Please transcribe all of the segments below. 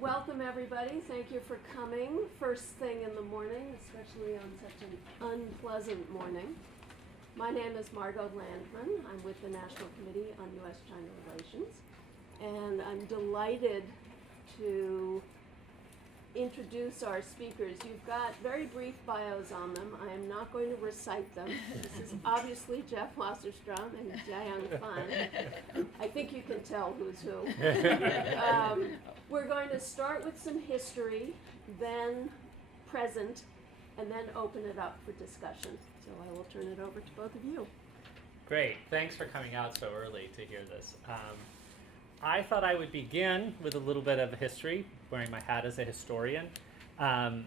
Welcome everybody. Thank you for coming first thing in the morning, especially on such an unpleasant morning. My name is Margot Landman. I'm with the National Committee on U.S.-China Relations, and I'm delighted to introduce our speakers. You've got very brief bios on them. I am not going to recite them. This is obviously Jeff Wasserstrom and Jiayang Fan. I think you can tell who's who. We're going to start with some history, then present, and then open it up for discussion. So I will turn it over to both of you. Great. Thanks for coming out so early to hear this. I thought I would begin with a little bit of history, wearing my hat as a historian, and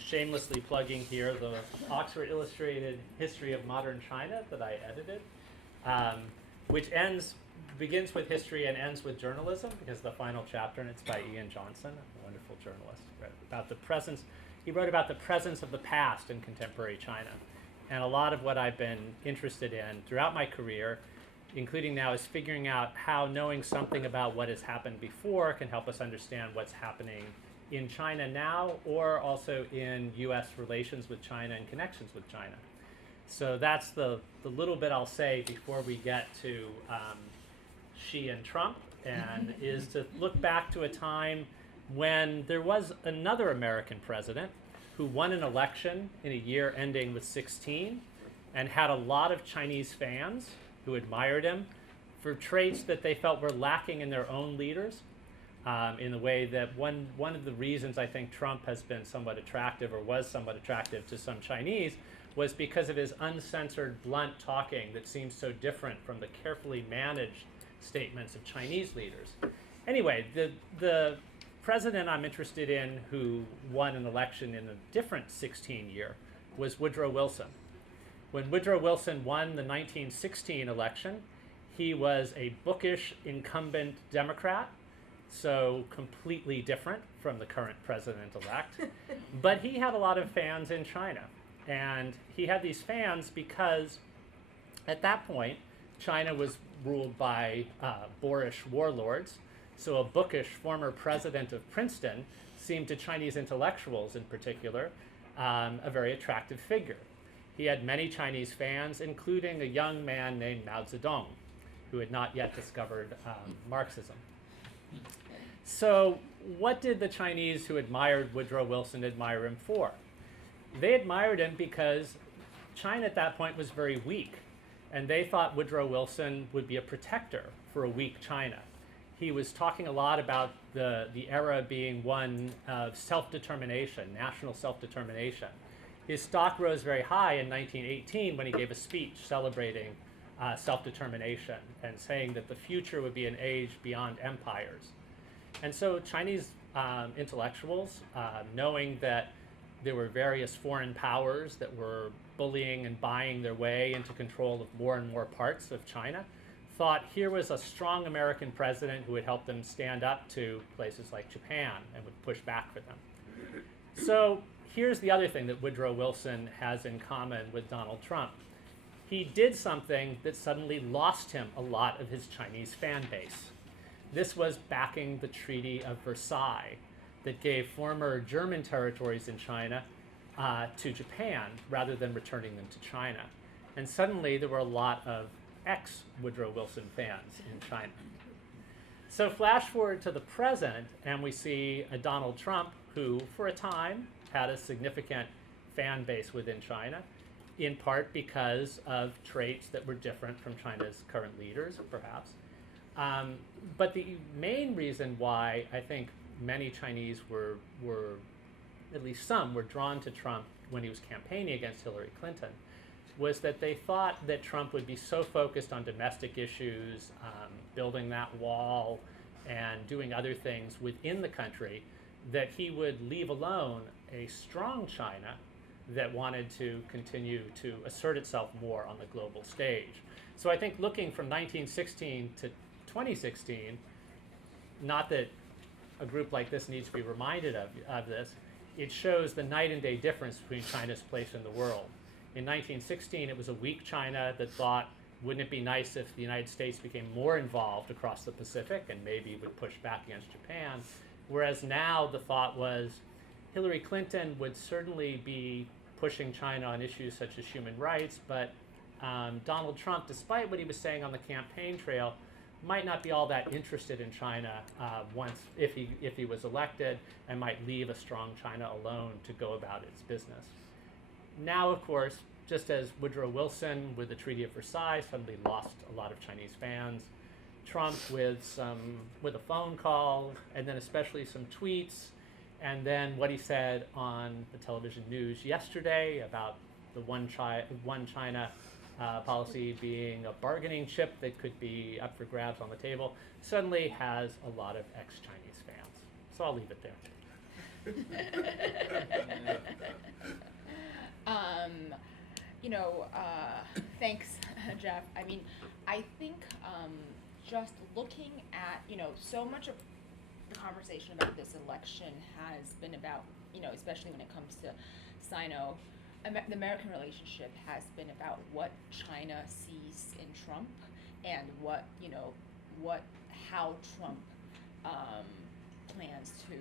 shamelessly plugging here the Oxford Illustrated History of Modern China that I edited, which begins with history and ends with journalism, because the final chapter, and it's by Ian Johnson, a wonderful journalist, he wrote about the presence of the past in contemporary China. And a lot of what I've been interested in throughout my career, including now, is figuring out how knowing something about what has happened before can help us understand what's happening in China now, or also in U.S. relations with China and connections with China. So that's the little bit I'll say before we get to Xi and Trump, and is to look back to a time when there was another American president who won an election in a year ending with 16 and had a lot of Chinese fans who admired him for traits that they felt were lacking in their own leaders, in the way that one of the reasons I think Trump has been somewhat attractive, or was somewhat attractive to some Chinese, was because of his uncensored, blunt talking that seems so different from the carefully managed statements of Chinese leaders. Anyway, the president I'm interested in who won an election in a different 16 year was Woodrow Wilson. When Woodrow Wilson won the 1916 election, he was a bookish incumbent Democrat, so completely different from the current president-elect. But he had a lot of fans in China. And he had these fans because at that point, China was ruled by boorish warlords. So a bookish former president of Princeton seemed to Chinese intellectuals in particular a very attractive figure. He had many Chinese fans, including a young man named Mao Zedong, who had not yet discovered Marxism. So what did the Chinese who admired Woodrow Wilson admire him for? They admired him because China at that point was very weak, and they thought Woodrow Wilson would be a protector for a weak China. He was talking a lot about the era being one of self-determination, national self-determination. His stock rose very high in 1918 when he gave a speech celebrating self-determination and saying that the future would be an age beyond empires. And so Chinese intellectuals, knowing that there were various foreign powers that were bullying and buying their way into control of more and more parts of China, thought here was a strong American president who would help them stand up to places like Japan and would push back for them. So here's the other thing that Woodrow Wilson has in common with Donald Trump. He did something that suddenly lost him a lot of his Chinese fan base. This was backing the Treaty of Versailles that gave former German territories in China to Japan rather than returning them to China. And suddenly there were a lot of ex-Woodrow Wilson fans in China. So flash forward to the present, and we see a Donald Trump who, for a time, had a significant fan base within China, in part because of traits that were different from China's current leaders, perhaps. But the main reason why I think many Chinese were, at least some, were drawn to Trump when he was campaigning against Hillary Clinton was that they thought that Trump would be so focused on domestic issues, building that wall, and doing other things within the country, that he would leave alone a strong China that wanted to continue to assert itself more on the global stage. So I think looking from 1916 to 2016, not that a group like this needs to be reminded of this, it shows the night and day difference between China's place in the world. In 1916, it was a weak China that thought, wouldn't it be nice if the United States became more involved across the Pacific and maybe would push back against Japan? Whereas now the thought was Hillary Clinton would certainly be pushing China on issues such as human rights, but Donald Trump, despite what he was saying on the campaign trail, might not be all that interested in China if he was elected, and might leave a strong China alone to go about its business. Now, of course, just as Woodrow Wilson with the Treaty of Versailles suddenly lost a lot of Chinese fans, Trump with a phone call, and then especially some tweets, and then what he said on the television news yesterday about the one China policy being a bargaining chip that could be up for grabs on the table, suddenly has a lot of ex-Chinese fans. So I'll leave it there. Thanks, Jeff. I mean, I think just looking at, so much of the conversation about this election has been about, especially when it comes to the American relationship has been about what China sees in Trump and how Trump plans to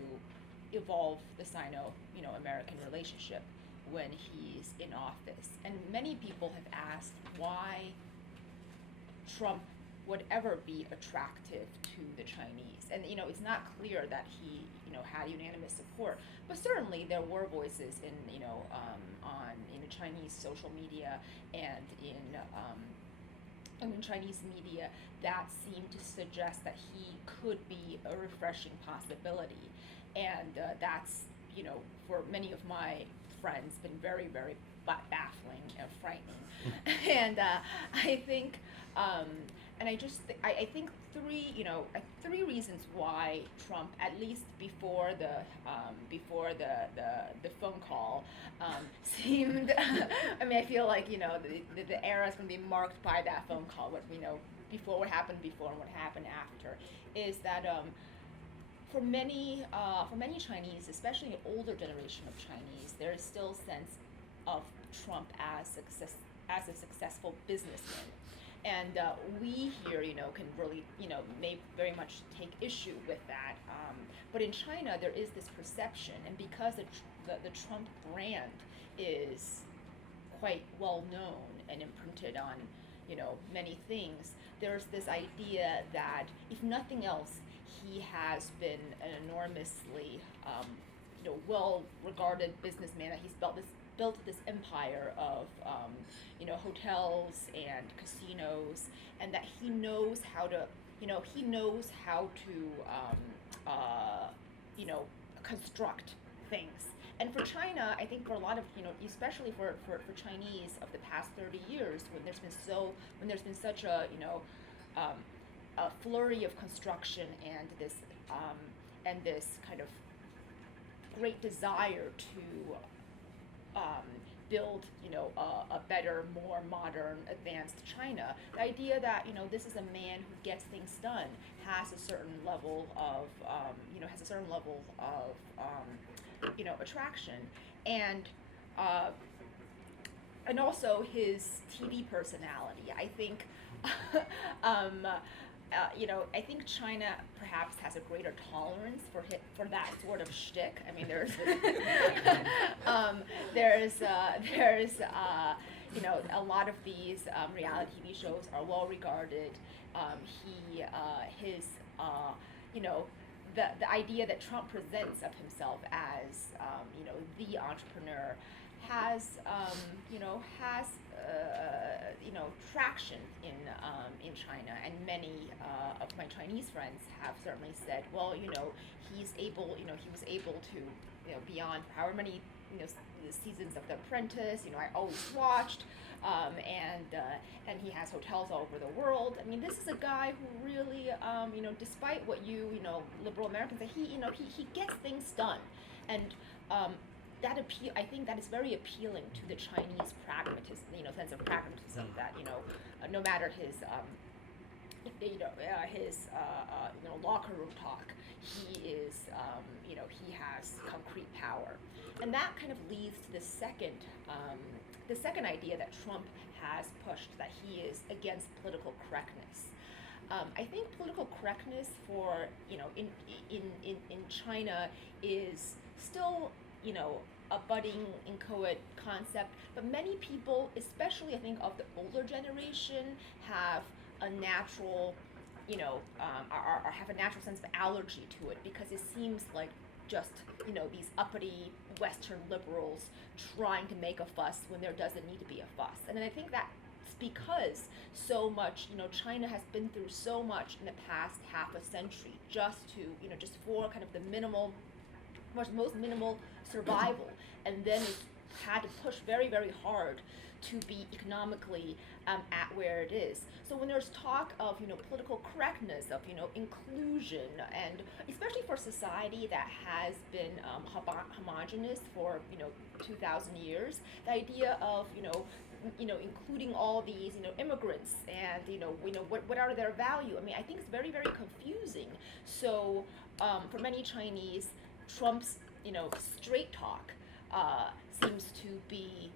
evolve the Sino-American relationship when he's in office. And many people have asked why Trump would ever be attractive to the Chinese. And, it's not clear that he, had unanimous support, but certainly there were voices in, on Chinese social media and in Chinese media that seemed to suggest that he could be a refreshing possibility. And that's, for many of my friends, been very, very baffling and frightening. And I think, I think three reasons why Trump, at least before the phone call, seemed. I feel like the era is going to be marked by that phone call. What happened before and what happened after, is that for many Chinese, especially an older generation of Chinese, there is still a sense of Trump as a successful businessman. And we here, can really, may very much take issue with that. But in China, there is this perception, and because the Trump brand is quite well known and imprinted on, many things, there's this idea that if nothing else, he has been an enormously, well-regarded businessman. That he's built this empire of hotels and casinos, and that he knows how to construct things. And for China, I think for a lot of especially for Chinese of the past 30 years, when there's been such a flurry of construction and this kind of great desire to build, a better, more modern, advanced China. The idea that this is a man who gets things done has a certain level of attraction, and also his TV personality. I think. I think China perhaps has a greater tolerance for that sort of shtick. I mean, there's a lot of these reality TV shows are well regarded. The idea that Trump presents of himself as the entrepreneur has traction in China, and many of my Chinese friends have certainly said, well, he was able to, beyond however many seasons of The Apprentice, I always watched, and he has hotels all over the world. I mean, this is a guy who really, despite what liberal Americans say, he gets things done, and I think that is very appealing to the Chinese pragmatism, sense of pragmatism, that no matter his locker room talk, he is he has concrete power, and that kind of leads to the second idea that Trump has pushed, that he is against political correctness. I think political correctness for, in China is still, a budding inchoate concept, but many people, especially I think of the older generation, have a natural, have a natural sense of allergy to it, because it seems like just, these uppity Western liberals trying to make a fuss when there doesn't need to be a fuss. And then I think that's because so much, China has been through so much in the past half a century just to, just for kind of the most minimal survival, and then it's had to push very, very hard to be economically at where it is. So when there's talk of, political correctness, of, inclusion, and especially for society that has been homogenous for, 2,000 years, the idea of, including all these, immigrants, and, what are their value? I mean, I think it's very, very confusing. So for many Chinese, Trump's, straight talk seems to be,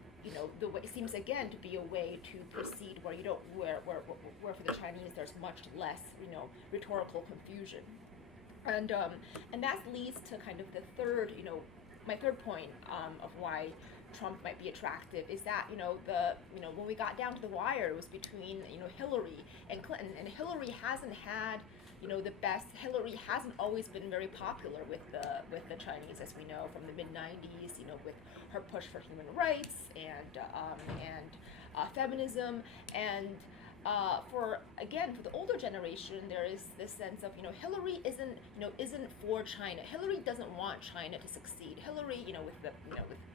the way, seems again to be a way to proceed where you don't, where for the Chinese there's much less, rhetorical confusion, and that leads to kind of the third, my third point of why Trump might be attractive is that, when we got down to the wire, it was between, Hillary and Clinton, and Hillary hasn't had, the best. Hillary hasn't always been very popular with the Chinese, as we know from the mid-90s, with her push for human rights and feminism, and for the older generation, there is this sense of, Hillary isn't for China. Hillary doesn't want China to succeed. Hillary,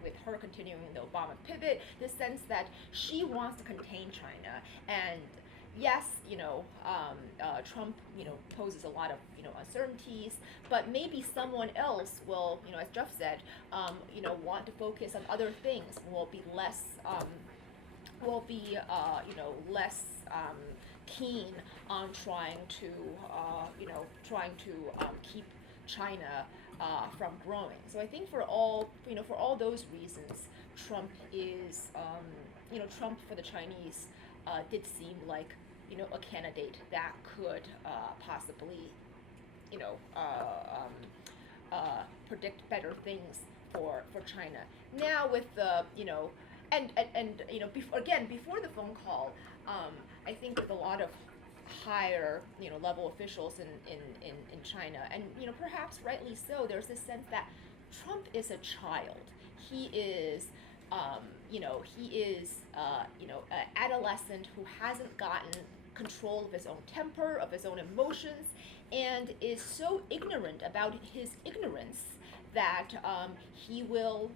with her continuing the Obama pivot, the sense that she wants to contain China. And yes, Trump, poses a lot of, uncertainties, but maybe someone else will, as Jeff said, want to focus on other things, will be less, less keen on trying to, keep China from growing. So I think for all those reasons, Trump is, Trump for the Chinese did seem like, a candidate that could possibly, predict better things for China. Now with the, before the phone call, I think with a lot of higher, level officials in China, and, perhaps rightly so, there's this sense that Trump is a child. He is, an adolescent who hasn't gotten control of his own temper, of his own emotions, and is so ignorant about his ignorance that he will,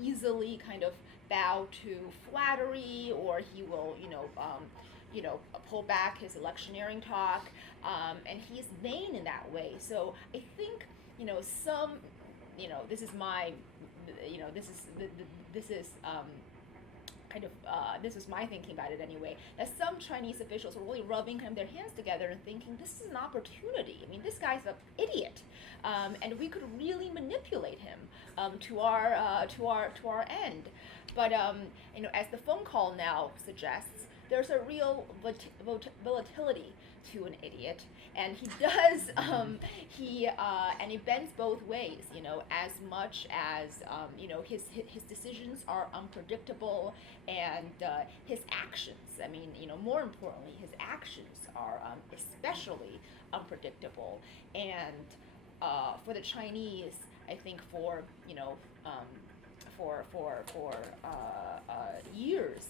easily kind of bow to flattery, or he will, pull back his electioneering talk, and he's vain in that way. So I think, some, this is my, this is this was my thinking about it anyway, that some Chinese officials are really rubbing kind of their hands together and thinking, this is an opportunity. I mean, this guy's an idiot, and we could really manipulate him to our end. But as the phone call now suggests, there's a real volatility to an idiot, and he does and he bends both ways, as much as his decisions are unpredictable, and his actions, I mean, more importantly, his actions are especially unpredictable. And for the Chinese, I think for years,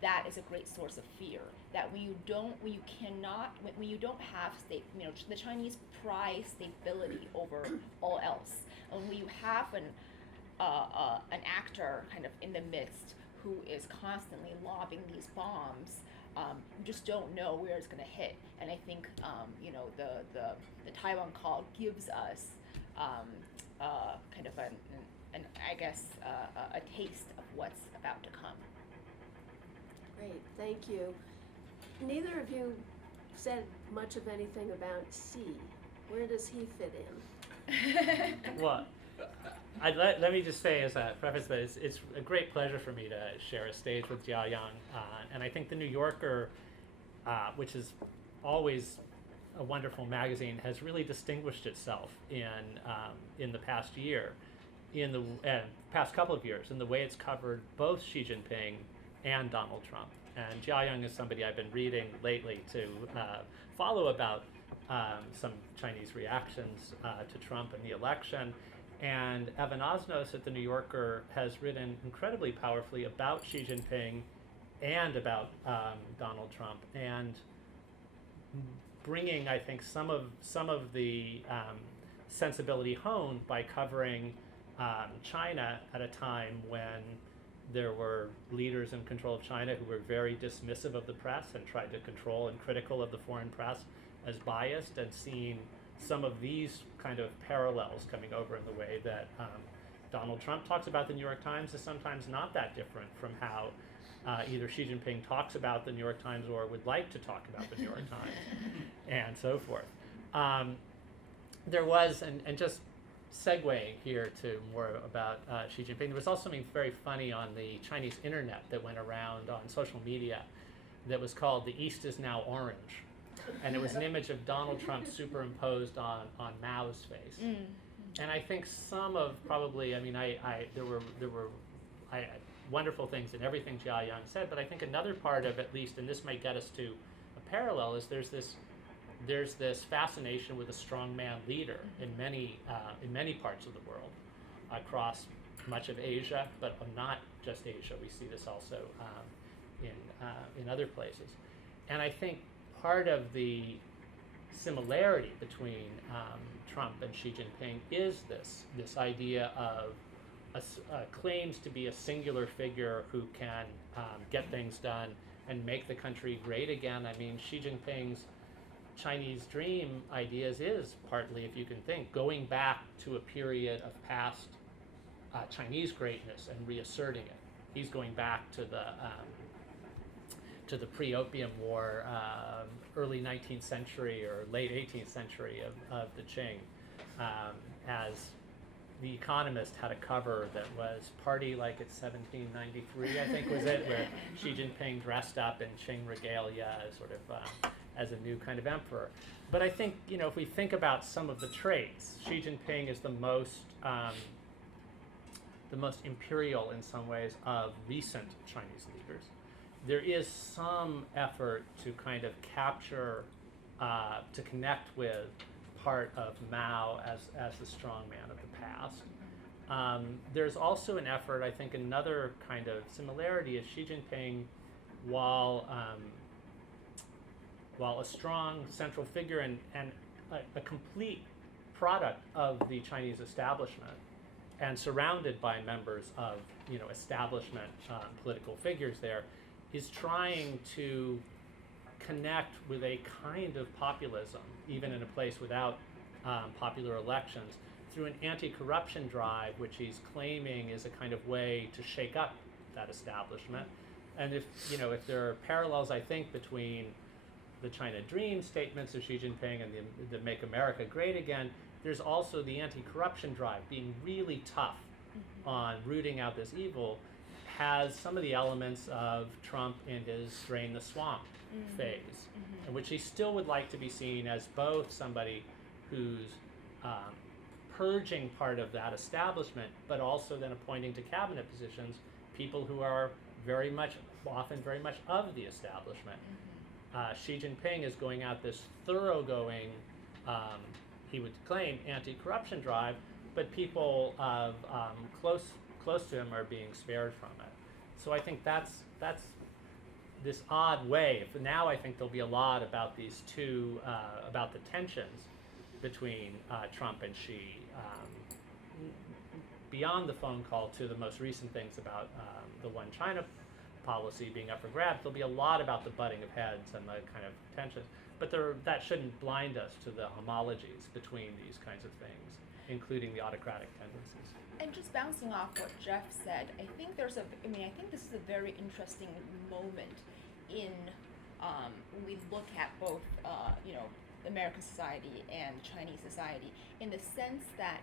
that is a great source of fear. That when you don't have the Chinese prize stability over all else. And when you have an actor kind of in the midst who is constantly lobbing these bombs, you just don't know where it's going to hit. And I think the Taiwan call gives us kind of a taste of what's about to come. Great, thank you. Neither of you said much of anything about Xi. Where does he fit in? Well, let me just say as a preface that it's a great pleasure for me to share a stage with Jiayang, and I think the New Yorker, which is always a wonderful magazine, has really distinguished itself in the past year, in the past couple of years, in the way it's covered both Xi Jinping and Donald Trump. And Jiayang is somebody I've been reading lately to follow about some Chinese reactions to Trump and the election. And Evan Osnos at The New Yorker has written incredibly powerfully about Xi Jinping and about Donald Trump, and bringing, I think, some of the sensibility home by covering China at a time when there were leaders in control of China who were very dismissive of the press and tried to control and critical of the foreign press as biased, and seeing some of these kind of parallels coming over in the way that Donald Trump talks about the New York Times is sometimes not that different from how either Xi Jinping talks about the New York Times or would like to talk about the New York Times, and so forth. There was, and just segueing here to more about Xi Jinping, there was also something very funny on the Chinese internet that went around on social media that was called "The East is Now Orange." And it was an image of Donald Trump superimposed on Mao's face. And I think some of probably, I mean, there were wonderful things in everything Jiayang said, but I think another part of, at least, and this might get us to a parallel, is there's this fascination with a strongman leader in many parts of the world, across much of Asia, but not just Asia. We see this also in other places, and I think part of the similarity between Trump and Xi Jinping is this idea of claims to be a singular figure who can get things done and make the country great again. I mean, Xi Jinping's Chinese dream ideas is partly, if you can think, going back to a period of past Chinese greatness and reasserting it. He's going back to the pre-Opium War, early 19th century or late 18th century of the Qing, as The Economist had a cover that was "Party Like It's 1793," I think was it, where Xi Jinping dressed up in Qing regalia as sort of as a new kind of emperor. But I think, if we think about some of the traits, Xi Jinping is the most imperial in some ways of recent Chinese leaders. There is some effort to kind of capture, to connect with part of Mao as the strongman of the past. There's also an effort, I think another kind of similarity is Xi Jinping, while a strong central figure and a complete product of the Chinese establishment, and surrounded by members of establishment political figures there, is trying to connect with a kind of populism, even in a place without popular elections, through an anti-corruption drive, which he's claiming is a kind of way to shake up that establishment. And if there are parallels, I think, between the China Dream statements of Xi Jinping and the Make America Great Again, there's also the anti-corruption drive being really tough on rooting out this evil, has some of the elements of Trump in his drain the swamp phase, in which he still would like to be seen as both somebody who's purging part of that establishment, but also then appointing to cabinet positions people who are often very much of the establishment. Xi Jinping is going out this thoroughgoing, he would claim, anti-corruption drive, but people of close to him are being spared from it. So I think that's this odd way. Now I think there'll be a lot about these two, about the tensions between Trump and Xi, beyond the phone call to the most recent things about the One China policy being up for grabs. There'll be a lot about the butting of heads and the kind of tensions, but that shouldn't blind us to the homologies between these kinds of things, including the autocratic tendencies. And just bouncing off what Jeff said, I think this is a very interesting moment in when we look at both, American society and Chinese society, in the sense that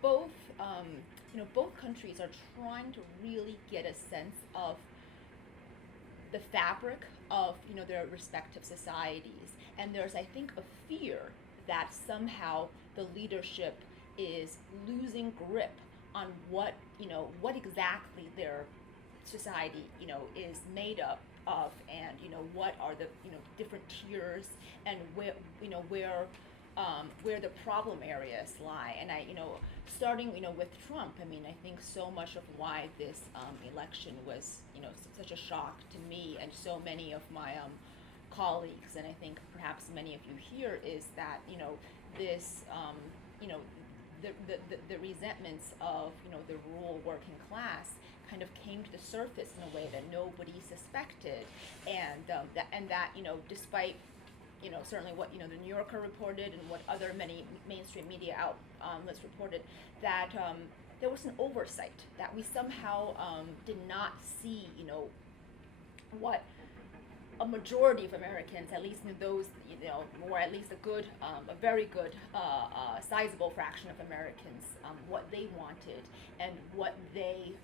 both countries are trying to really get a sense of the fabric of their respective societies. And there's, I think, a fear that somehow the leadership is losing grip on what exactly their society is made up of, and what are the different tiers, and where the problem areas lie. And starting with Trump, I think so much of why this election was such a shock to me and so many of my colleagues, and I think perhaps many of you here, is that this the resentments of the rural working class kind of came to the surface in a way that nobody suspected, and that despite certainly what the New Yorker reported and what other many mainstream media outlets reported, that there was an oversight, that we somehow did not see what a majority of Americans, at least in those, or at least a very good, sizable fraction of Americans, what they wanted and what they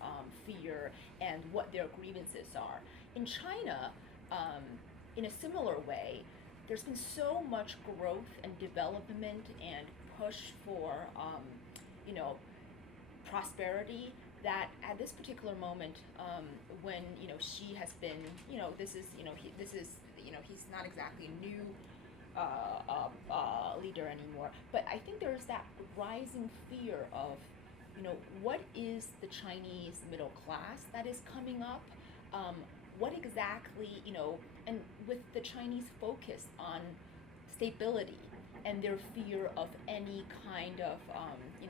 fear and what their grievances are. In China, in a similar way, there's been so much growth and development and push for, prosperity, that at this particular moment, when Xi has been, he's not exactly a new leader anymore, but I think there's that rising fear of, what is the Chinese middle class that is coming up? What exactly, and with the Chinese focus on stability and their fear of any kind of,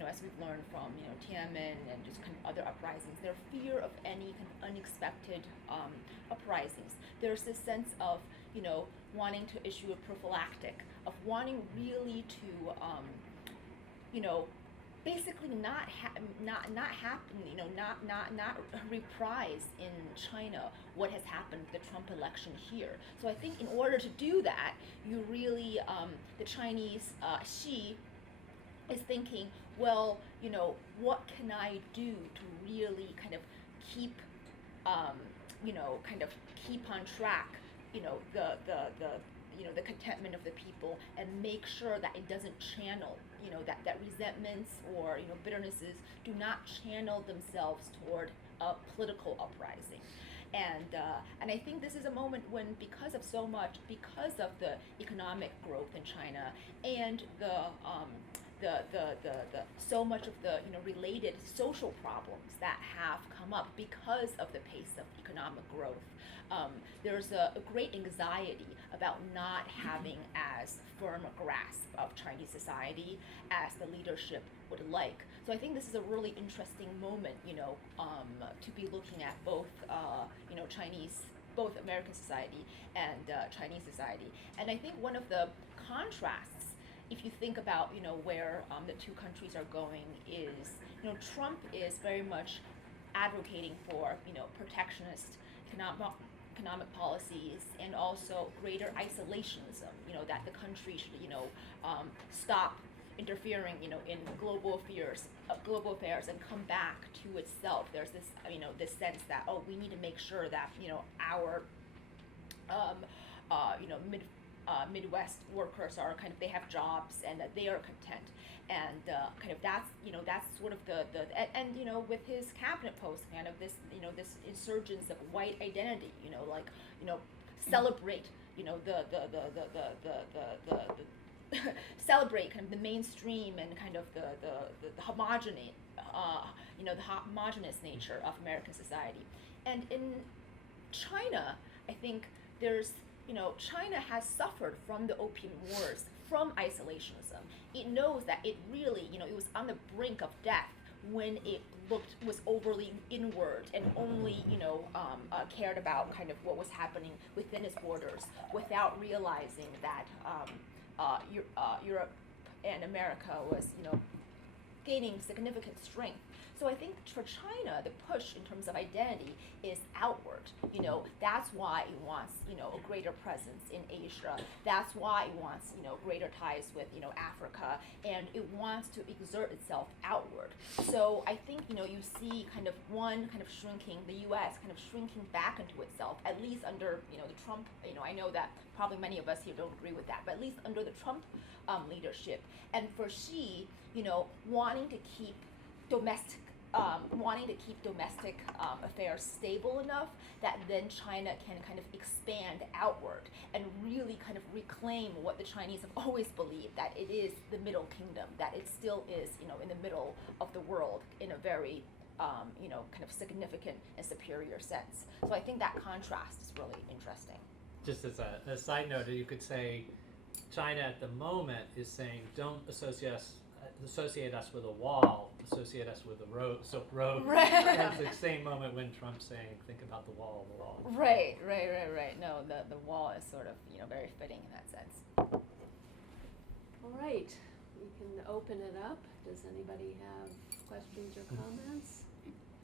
as we've learned from, Tiananmen and just kind of other uprisings, their fear of any kind of unexpected uprisings. There's this sense of, wanting to issue a prophylactic, of wanting really to, basically not reprise in China what has happened with the Trump election here. So I think in order to do that, you really, the Chinese Xi is thinking, well, what can I do to really kind of keep, keep on track, the contentment of the people, and make sure that it doesn't channel, that resentments or, bitternesses do not channel themselves toward a political uprising. And I think this is a moment when, because of the economic growth in China and so much of the related social problems that have come up because of the pace of economic growth, there's a great anxiety about not having as firm a grasp of Chinese society as the leadership would like. So I think this is a really interesting moment, to be looking at both, both American society and Chinese society. And I think one of the contrasts, if you think about, where the two countries are going, is, Trump is very much advocating for, protectionist economic policies, and also greater isolationism, that the country should, stop interfering, in global affairs and come back to itself. There's this, this sense that, we need to make sure that, our, Midwest workers are they have jobs and that they are content. And that's sort of and with his cabinet post, kind of this, this insurgence of white identity, celebrate, celebrate kind of the mainstream and kind of the homogeneous, the homogeneous nature of American society. And in China, I think there's, China has suffered from the Opium Wars, from isolationism. It knows that it really, it was on the brink of death when it was overly inward and only, cared about kind of what was happening within its borders, without realizing that Europe and America was, gaining significant strength. So I think for China, the push in terms of identity is outward. That's why it wants, a greater presence in Asia. That's why it wants, greater ties with, Africa, and it wants to exert itself outward. So I think, you see kind of one kind of shrinking, the U.S. kind of shrinking back into itself, at least under, the Trump, I know that probably many of us here don't agree with that, but at least under the Trump leadership. And for Xi, wanting to keep domestic affairs stable enough that then China can kind of expand outward and really kind of reclaim what the Chinese have always believed, that it is the middle kingdom, that it still is, in the middle of the world in a very, kind of significant and superior sense. So I think that contrast is really interesting. Just as a side note, you could say China at the moment is saying, don't associate us with a wall, associate us with a road, Silk Road. Right. That's the same moment when Trump's saying, think about the wall. Right. No, the wall is sort of, very fitting in that sense. All right, we can open it up. Does anybody have questions or comments?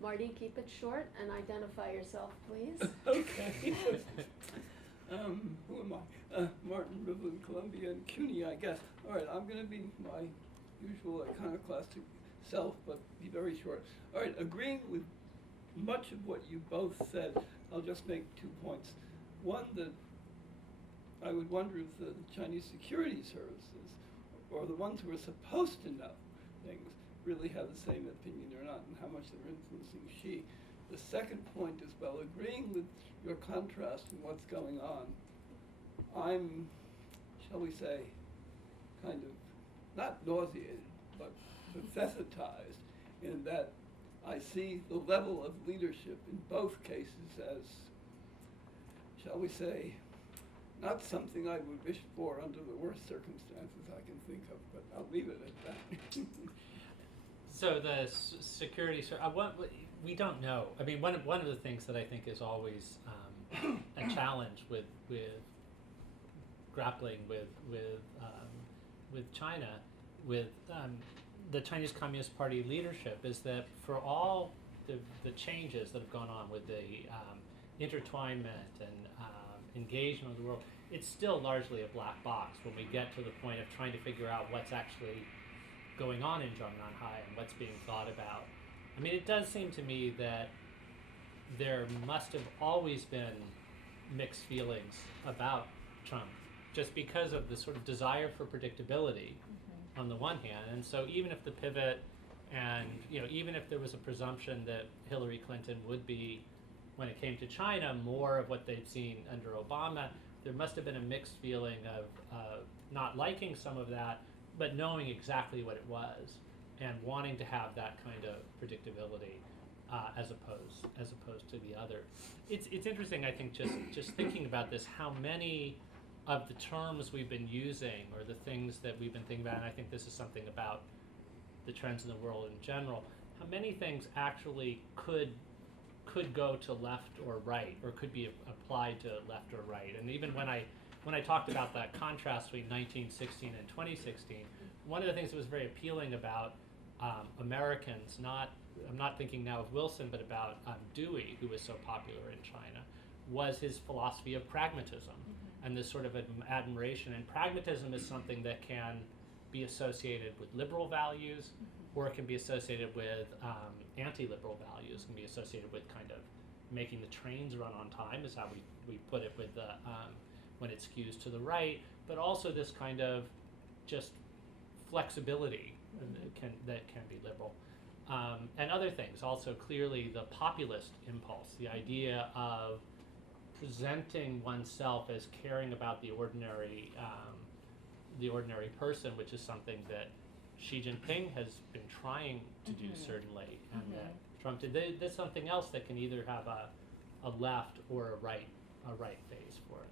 Marty, keep it short and identify yourself, please. Okay. Who am I? Martin Rivlin, Columbia, and CUNY, I guess. All right, I'm going to be my usual iconoclastic self, but be very short. All right, agreeing with much of what you both said, I'll just make 2 points. One, that I would wonder if the Chinese security services, or the ones who are supposed to know things, really have the same opinion or not, and how much they're influencing Xi. The second point is, well, agreeing with your contrast in what's going on, I'm, shall we say, kind of not nauseated, but pathesized in that I see the level of leadership in both cases as, shall we say, not something I would wish for under the worst circumstances I can think of, but I'll leave it at that. So the security, we don't know. I mean, one of the things that I think is always a challenge with grappling with China, with the Chinese Communist Party leadership, is that for all the changes that have gone on with the intertwinement and engagement of the world, it's still largely a black box when we get to the point of trying to figure out what's actually going on in Zhongnanhai and what's being thought about. I mean, it does seem to me that there must have always been mixed feelings about Trump, just because of the sort of desire for predictability on the one hand. And so even if the pivot and, even if there was a presumption that Hillary Clinton would be, when it came to China, more of what they'd seen under Obama, there must have been a mixed feeling of not liking some of that, but knowing exactly what it was and wanting to have that kind of predictability as opposed to the other. It's interesting, I think, just thinking about this, how many of the terms we've been using or the things that we've been thinking about, and I think this is something about the trends in the world in general, how many things actually could go to left or right, or could be applied to left or right. And even when I talked about that contrast between 1916 and 2016, one of the things that was very appealing about Americans, I'm not thinking now of Wilson, but about Dewey, who was so popular in China, was his philosophy of pragmatism and this sort of admiration. And pragmatism is something that can be associated with liberal values, or it can be associated with anti-liberal values. It can be associated with kind of making the trains run on time, is how we put it, with the when it skews to the right, but also this kind of just flexibility that can be liberal. And other things, also clearly the populist impulse, the idea of presenting oneself as caring about the ordinary person, which is something that Xi Jinping has been trying to do, certainly, and that Trump did. There's something else that can either have a left or a right phase for it.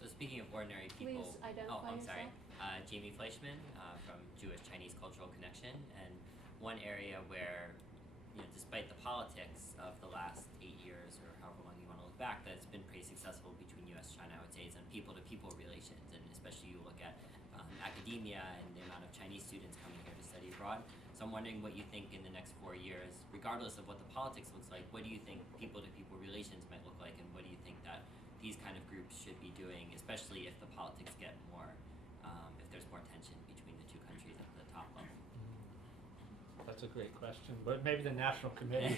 So speaking of ordinary people, Please identify I'm sorry, yourself. Jamie Fleischman from Jewish-Chinese Cultural Connection, and one area where, despite the politics of the last 8 years or however long you want to look back, that it's been pretty successful between U.S. China, I would say, is on people-to-people relations, and especially you look at academia and the amount of Chinese abroad. So I'm wondering what you think in the next 4 years, regardless of what the politics looks like, what do you think people-to-people relations might look like, and what do you think that these kind of groups should be doing, especially if the politics get more, if there's more tension between the two countries at the top level? That's a great question, but maybe the national committee.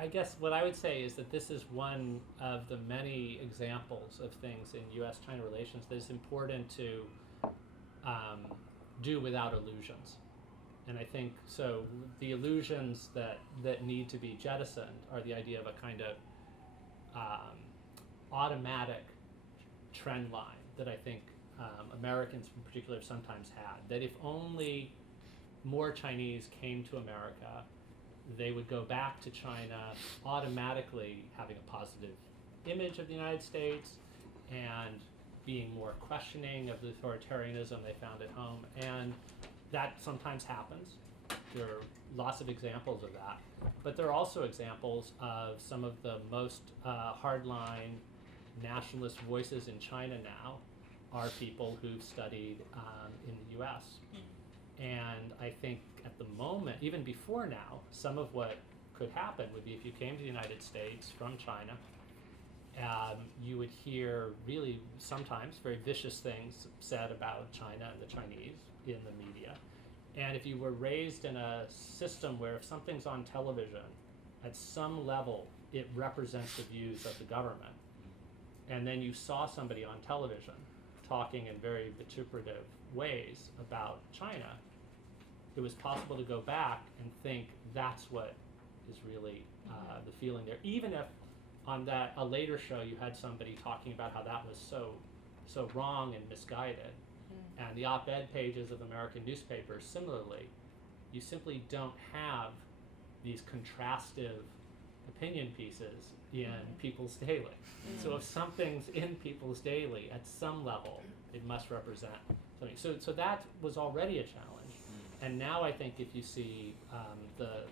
I guess what I would say is that this is one of the many examples of things in U.S.-China relations that is important to do without illusions. And I think so the illusions that need to be jettisoned are the idea of a kind of automatic trend line that I think Americans in particular sometimes had, that if only more Chinese came to America, they would go back to China automatically having a positive image of the United States and being more questioning of the authoritarianism they found at home. And that sometimes happens. There are lots of examples of that. But there are also examples of some of the most hardline nationalist voices in China now are people who've studied in the US. And I think at the moment, even before now, some of what could happen would be if you came to the United States from China, you would hear really sometimes very vicious things said about China and the Chinese in the media. And if you were raised in a system where if something's on television, at some level, it represents the views of the government, and then you saw somebody on television talking in very vituperative ways about China, it was possible to go back and think that's what is really the feeling there. Even if on that a later show you had somebody talking about how that was so wrong and misguided, and the op-ed pages of American newspapers similarly, you simply don't have these contrastive opinion pieces in People's Daily. So if something's in People's Daily, at some level, it must represent something. So that was already a challenge. And now I think if you see the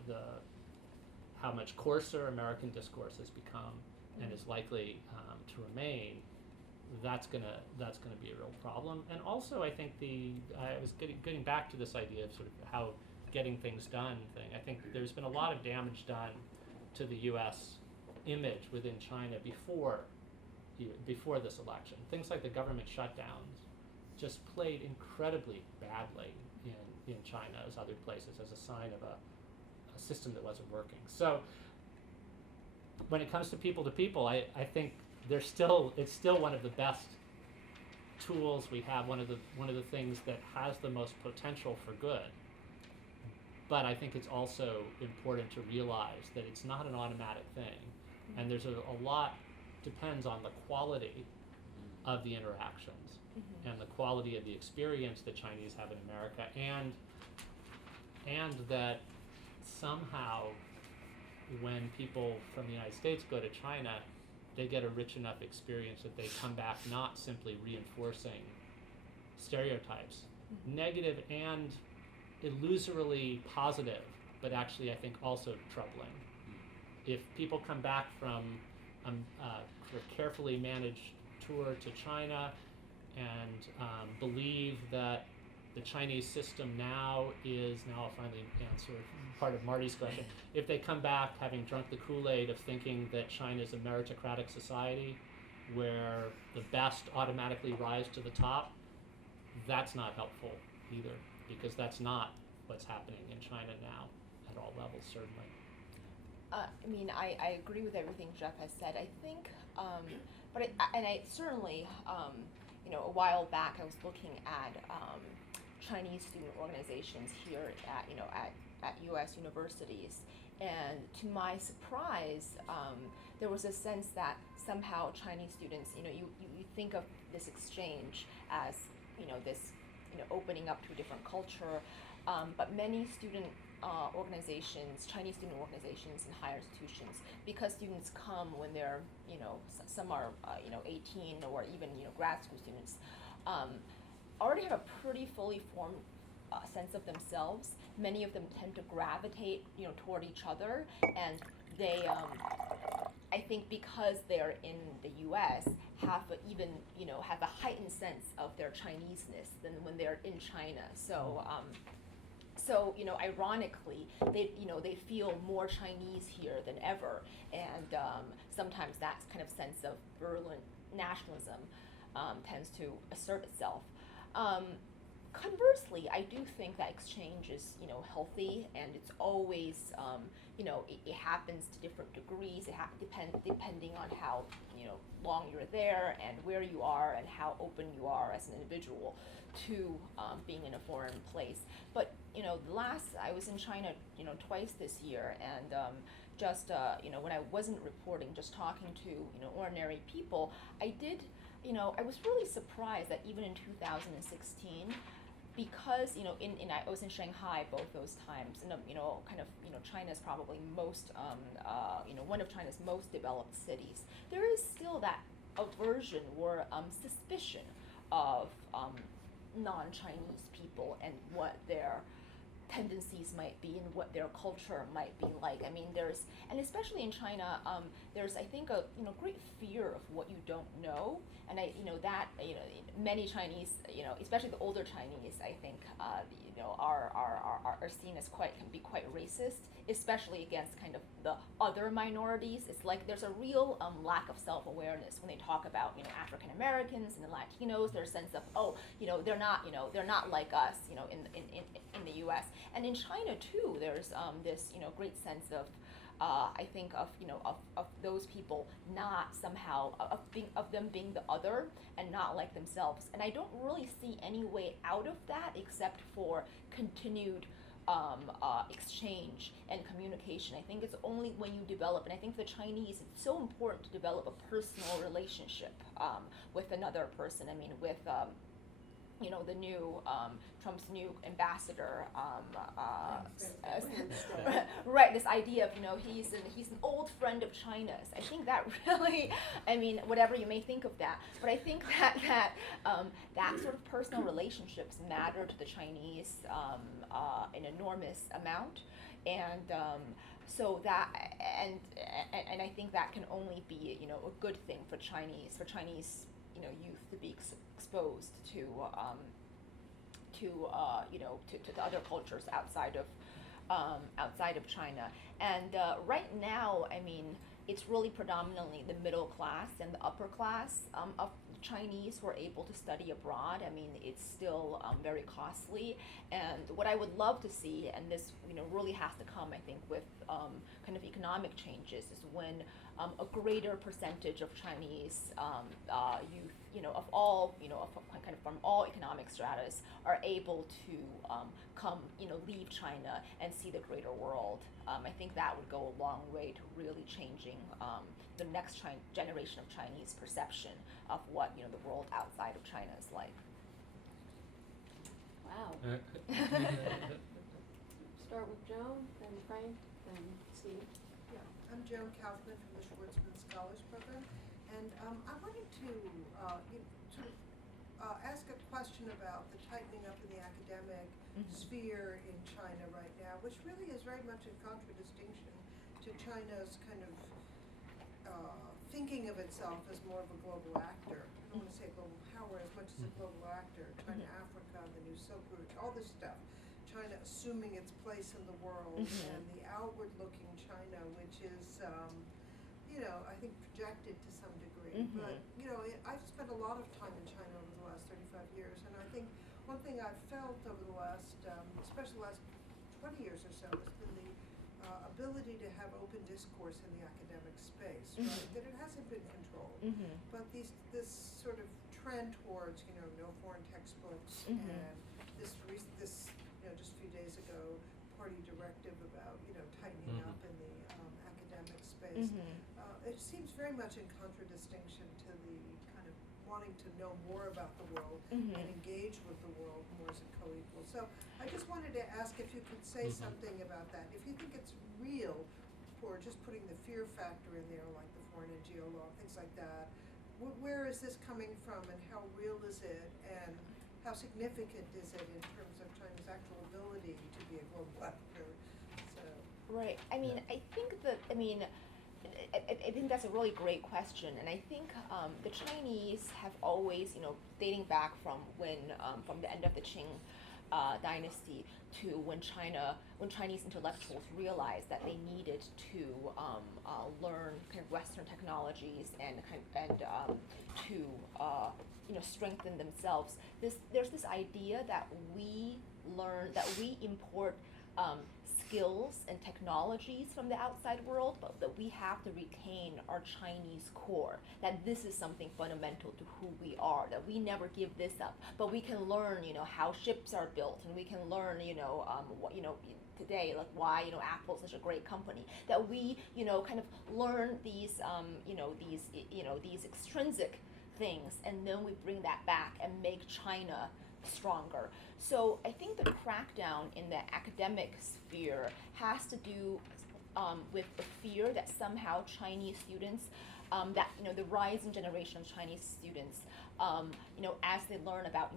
how much coarser American discourse has become and is likely to remain, that's gonna be a real problem. And also I think I was getting back to this idea of sort of how getting things done thing. I think there's been a lot of damage done to the U.S. image within China before this election. Things like the government shutdowns just played incredibly badly in China as other places as a sign of a system that wasn't working. So when it comes to people, I think it's still one of the best tools we have, one of the things that has the most potential for good. But I think it's also important to realize that it's not an automatic thing, and there's a lot depends on the quality of the interactions and the quality of the experience that Chinese have in America, and that somehow when people from the United States go to China, they get a rich enough experience that they come back not simply reinforcing stereotypes, negative and illusorily positive, but actually I think also troubling. If people come back from a carefully managed tour to China and believe that the Chinese system now I'll finally answer part of Marty's question. If they come back having drunk the Kool-Aid of thinking that China is a meritocratic society where the best automatically rise to the top, that's not helpful either, because that's not what's happening in China now at all levels, certainly. I agree with everything Jeff has said. I think, but I certainly, a while back I was looking at Chinese student organizations here at U.S. universities, and to my surprise, there was a sense that somehow Chinese students, you think of this exchange as, this, opening up to a different culture, but many student organizations, Chinese student organizations in higher institutions, because students come when they're, some are, 18 or even, grad school students, already have a pretty fully formed sense of themselves. Many of them tend to gravitate, toward each other, and they, I think because they're in the U.S., have a heightened sense of their Chineseness than when they're in China. So ironically, they feel more Chinese here than ever, and sometimes that kind of sense of virulent nationalism tends to assert itself. Conversely, I do think that exchange is, healthy, and it's always, it happens to different degrees. It depending on how, long you're there and where you are and how open you are as an individual to being in a foreign place. But, I was in China, twice this year, and just, when I wasn't reporting, just talking to, ordinary people, I did, I was really surprised that even in 2016, because I was in Shanghai both those times, and China's probably most one of China's most developed cities. There is still that aversion or suspicion of non-Chinese people and what their tendencies might be and what their culture might be like. I mean, and especially in China, there's, I think, a great fear of what you don't know, and many Chinese, especially the older Chinese, I think, are seen as can be quite racist, especially against kind of the other minorities. It's like there's a real lack of self-awareness when they talk about African Americans and the Latinos. Their sense of they're not like us in the U.S. And in China too, there's this great sense of I think of those people not somehow of them being the other and not like themselves. And I don't really see any way out of that except for continued exchange and communication. I think it's only when you develop, and I think for the Chinese, it's so important to develop a personal relationship with another person. I mean, with the new Trump's new ambassador, right? This idea of he's an old friend of China's. I think that really, I mean, whatever you may think of that, but I think that sort of personal relationships matter to the Chinese an enormous amount, and so that and I think that can only be a good thing for Chinese youth to be exposed to the other cultures outside of China. And right now, I mean, it's really predominantly the middle class and the upper class of Chinese who are able to study abroad. I mean, it's still very costly. And what I would love to see, and this really has to come, I think, with kind of economic changes, is when a greater percentage of Chinese youth, of all, kind of from all economic stratas, are able to come, leave China and see the greater world. I think that would go a long way to really changing the next generation of Chinese perception of what the world outside of China is like. Wow. Start with Joan, then Frank, then Steve. Yeah, I'm Joan Kaufman from the Schwartzman Scholars Program, and I wanted to ask a question about the tightening up in the academic sphere in China right now, which really is very much in contradistinction to China's kind of thinking of itself as more of a global actor. I don't want to say global power as much as a global actor. China, Africa, the new Silk Route, all this stuff. China assuming its place in the world, and the outward-looking China, which is, I think projected to some degree. But, I've spent a lot of time in China over the last 35 years, and I think one thing I've felt over the last, especially the last 20 years or so, has been the ability to have open discourse in the academic space, right? That it hasn't been controlled. But this sort of trend towards, no foreign textbooks, and this just a few days ago, party directive about, tightening up in the academic space. It seems very much in contradistinction to the kind of wanting to know more about the world and engage with the world more as a co-equal. So I just wanted to ask if you could say something about that. If you think it's real, for just putting the fear factor in there, like the foreign NGO law, things like that, where is this coming from, and how real is it, and how significant is it in terms of China's actual ability to be a global actor? So. Right. I mean, I think that, I think that's a really great question, and I think the Chinese have always, dating back from from the end of the Qing dynasty to when Chinese intellectuals realized that they needed to learn kind of Western technologies and to strengthen themselves. There's this idea that we import skills and technologies from the outside world, but that we have to retain our Chinese core, that this is something fundamental to who we are, that we never give this up, but we can learn, how ships are built, and we can learn, today, like why, Apple's such a great company, that we, kind of learn these extrinsic things, and then we bring that back and make China stronger. So I think the crackdown in the academic sphere has to do with the fear that somehow Chinese students, the rising generation of Chinese students, as they learn about,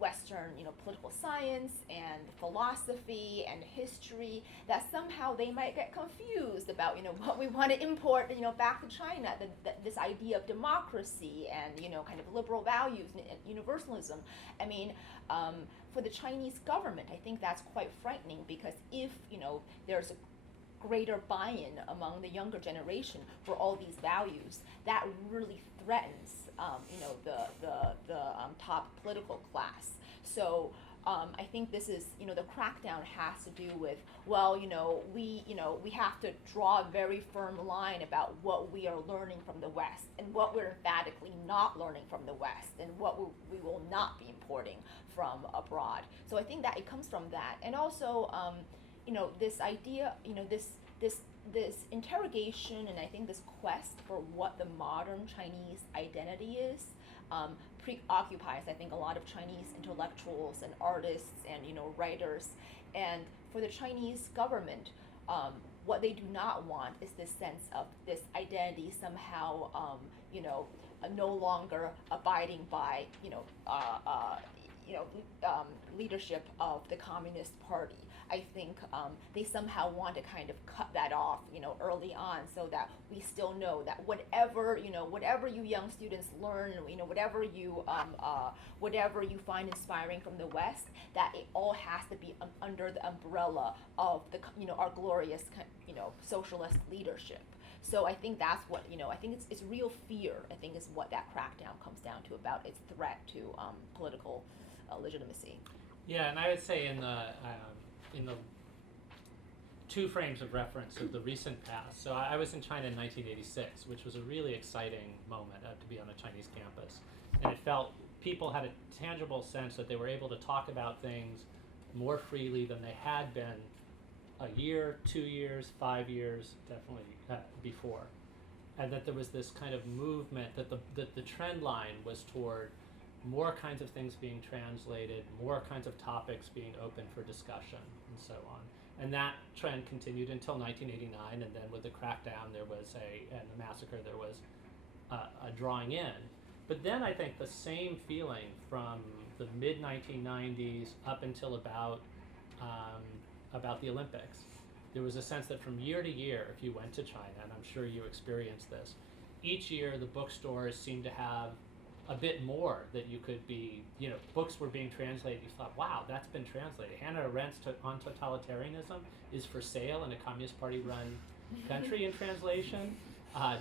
Western, political science and philosophy and history, that somehow they might get confused about, what we want to import, back to China, this idea of democracy and, kind of liberal values and universalism. I mean, for the Chinese government, I think that's quite frightening, because if, there's a greater buy-in among the younger generation for all these values, that really threatens, the top political class. So I think this is, the crackdown has to do with, well, we have to draw a very firm line about what we are learning from the West and what we're emphatically not learning from the West and what we will not be importing from abroad. So I think that it comes from that. And also, this idea, this interrogation, and I think this quest for what the modern Chinese identity is, preoccupies, I think, a lot of Chinese intellectuals and artists and, writers. And for the Chinese government, what they do not want is this sense of this identity somehow, no longer abiding by, leadership of the Communist Party. I think they somehow want to kind of cut that off, early on, so that we still know that whatever you young students learn, whatever you find inspiring from the West, that it all has to be under the umbrella of the, our glorious, socialist leadership. So I think that's what, I think it's real fear, I think, is what that crackdown comes down to, about its threat to political legitimacy. Yeah, and I would say in the two frames of reference of the recent past. So I was in China in 1986, which was a really exciting moment to be on a Chinese campus. And it felt people had a tangible sense that they were able to talk about things more freely than they had been a year, 2 years, 5 years, definitely before. And that there was this kind of movement, that the trend line was toward more kinds of things being translated, more kinds of topics being open for discussion, and so on. And that trend continued until 1989, and then with the crackdown and the massacre, there was a drawing in. But then I think the same feeling from the mid-1990s up until about the Olympics. There was a sense that from year to year, if you went to China, and I'm sure you experienced this, each year the bookstores seemed to have a bit more that you could be, books were being translated. You thought, wow, that's been translated. Hannah Arendt's on totalitarianism is for sale in a Communist Party-run country in translation.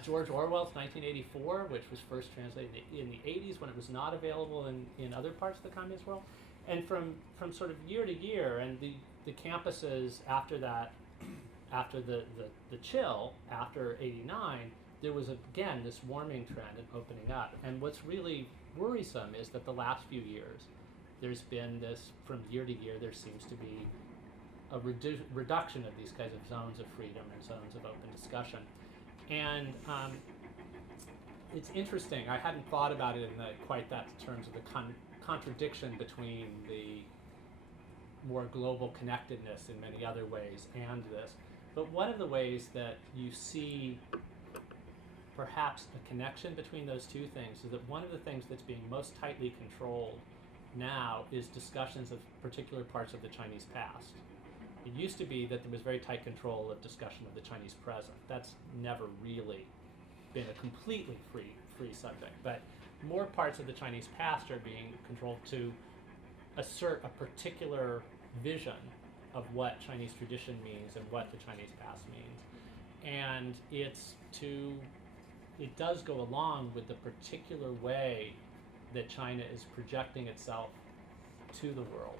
George Orwell's 1984, which was first translated in the 80s when it was not available in other parts of the communist world. And from sort of year to year, and the campuses after that, after the chill, after 89, there was, again, this warming trend and opening up. And what's really worrisome is that the last few years, there's been this, from year to year, there seems to be a reduction of these kinds of zones of freedom and zones of open discussion. And it's interesting, I hadn't thought about it in quite that terms of the contradiction between the more global connectedness in many other ways and this. But one of the ways that you see perhaps a connection between those two things is that one of the things that's being most tightly controlled now is discussions of particular parts of the Chinese past. It used to be that there was very tight control of discussion of the Chinese present. That's never really been a completely free subject, but more parts of the Chinese past are being controlled to assert a particular vision of what Chinese tradition means and what the Chinese past means. And it does go along with the particular way that China is projecting itself to the world,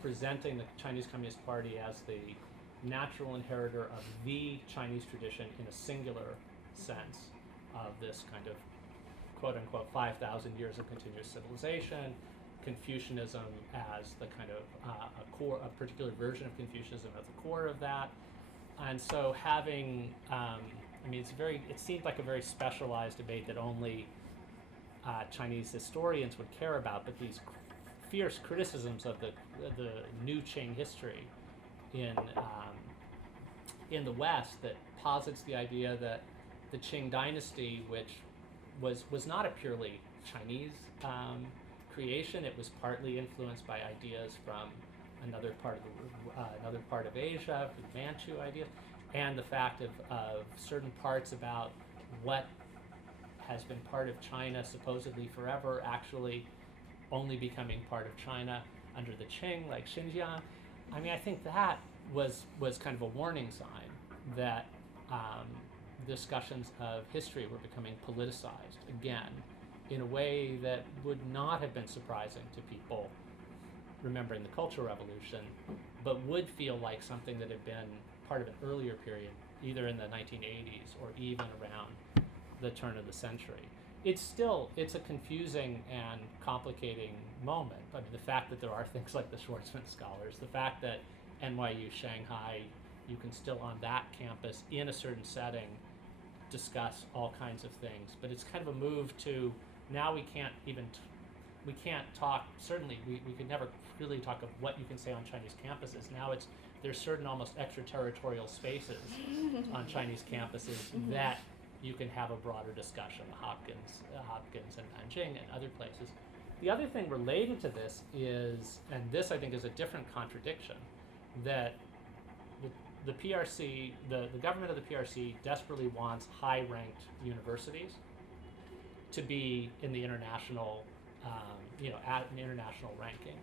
presenting the Chinese Communist Party as the natural inheritor of the Chinese tradition in a singular sense of this kind of quote-unquote 5,000 years of continuous civilization, Confucianism as the kind of a particular version of Confucianism at the core of that. And so having, it seemed like a very specialized debate that only Chinese historians would care about, but these fierce criticisms of the new Qing history in the West that posits the idea that the Qing dynasty, which was not a purely Chinese creation, it was partly influenced by ideas from another part of Asia, the Manchu ideas, and the fact of certain parts about what has been part of China supposedly forever actually only becoming part of China under the Qing, like Xinjiang. I mean, I think that was kind of a warning sign that discussions of history were becoming politicized again in a way that would not have been surprising to people remembering the Cultural Revolution, but would feel like something that had been part of an earlier period, either in the 1980s or even around the turn of the century. It's a confusing and complicating moment, but the fact that there are things like the Schwarzman Scholars, the fact that NYU Shanghai, you can still on that campus in a certain setting discuss all kinds of things, but it's kind of a move to now we can't talk, certainly we could never really talk of what you can say on Chinese campuses. Now there's certain almost extraterritorial spaces on Chinese campuses that you can have a broader discussion, Hopkins and Nanjing and other places. The other thing related to this is, and this I think is a different contradiction, that the PRC, the government of the PRC desperately wants high-ranked universities to be in the international, at an international ranking.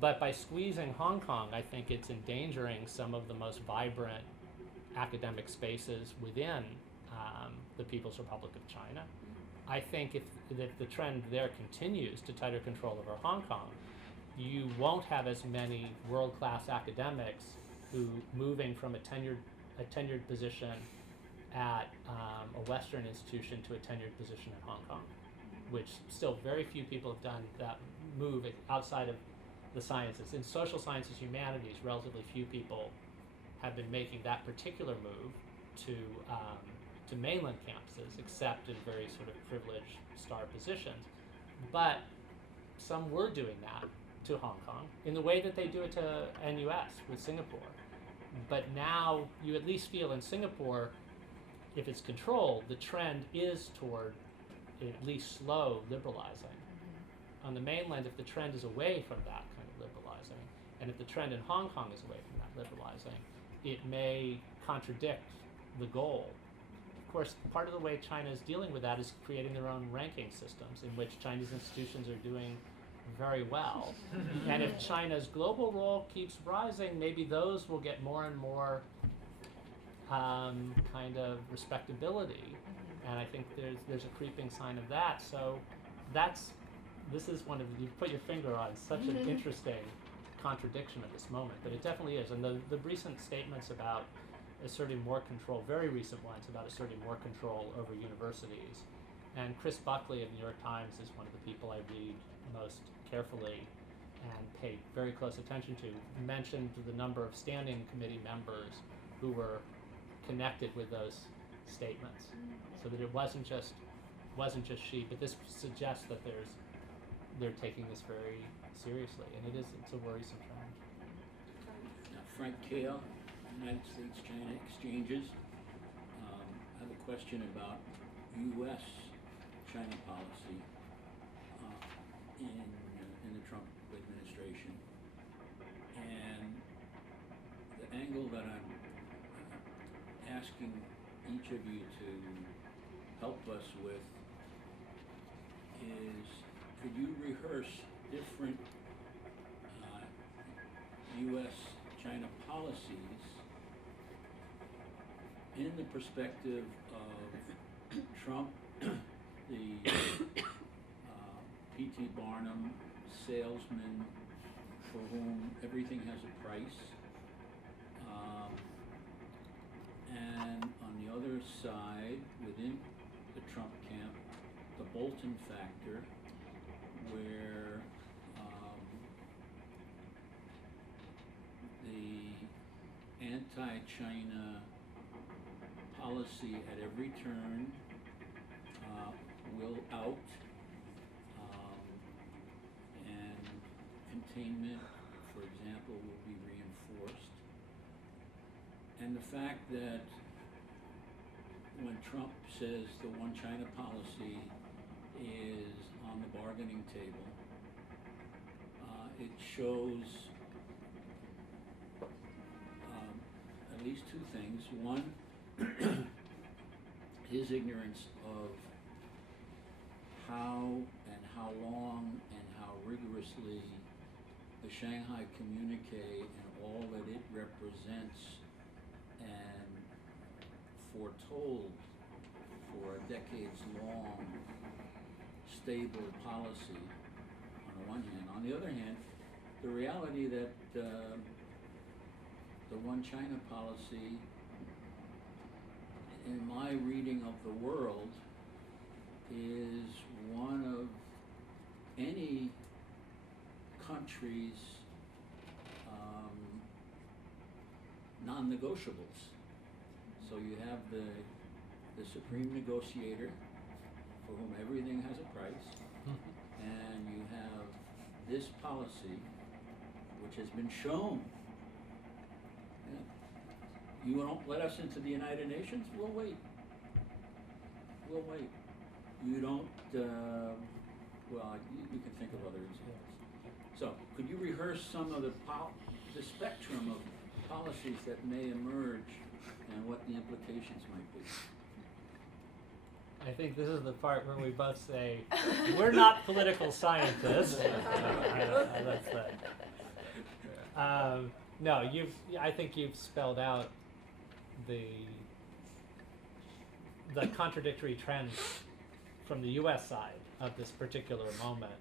But by squeezing Hong Kong, I think it's endangering some of the most vibrant academic spaces within the People's Republic of China. I think if the trend there continues to tighter control over Hong Kong, you won't have as many world-class academics who moving from a tenured position at a Western institution to a tenured position in Hong Kong, which still very few people have done that move outside of the sciences. In social sciences, humanities, relatively few people have been making that particular move to mainland campuses, except in very sort of privileged star positions. But some were doing that to Hong Kong in the way that they do it to NUS with Singapore. But now you at least feel in Singapore, if it's controlled, the trend is toward at least slow liberalizing. On the mainland, if the trend is away from that kind of liberalizing, and if the trend in Hong Kong is away from that liberalizing, it may contradict the goal. Of course, part of the way China is dealing with that is creating their own ranking systems in which Chinese institutions are doing very well. And if China's global role keeps rising, maybe those will get more and more kind of respectability. And I think there's a creeping sign of that. So this is one of, you put your finger on such an interesting contradiction at this moment, but it definitely is. And the recent statements about asserting more control, very recent ones about asserting more control over universities. And Chris Buckley of the New York Times is one of the people I read most carefully and pay very close attention to, mentioned the number of standing committee members who were connected with those statements, so that it wasn't just Xi, but this suggests that they're taking this very seriously, and it's a worrisome trend. Now, Frank Kale, United States-China exchanges. I have a question about U.S.-China policy in the Trump administration, and the angle that I'm asking each of you to help us with is, could you rehearse different U.S.-China policies in the perspective of Trump, the P.T. Barnum salesman for whom everything has a price, and on the other side, within the Trump camp, the Bolton factor, where the anti-China policy at every turn will out, and containment, for example, will be reinforced. And the fact that when Trump says the one China policy is on the bargaining table, it shows at least two things. One, his ignorance of how and how long and how rigorously the Shanghai Communique and all that it represents and foretold for a decades-long stable policy on the one hand. On the other hand, the reality that the one China policy, in my reading of the world, is one of any country's non-negotiables. So you have the supreme negotiator for whom everything has a price, and you have this policy which has been shown. You won't let us into the United Nations? We'll wait. We'll wait. You don't, well, you can think of other examples. So, could you rehearse some of the spectrum of policies that may emerge and what the implications might be? I think this is the part where we both say, we're not political scientists. That's that. No, I think you've spelled out the contradictory trends from the U.S. side of this particular moment,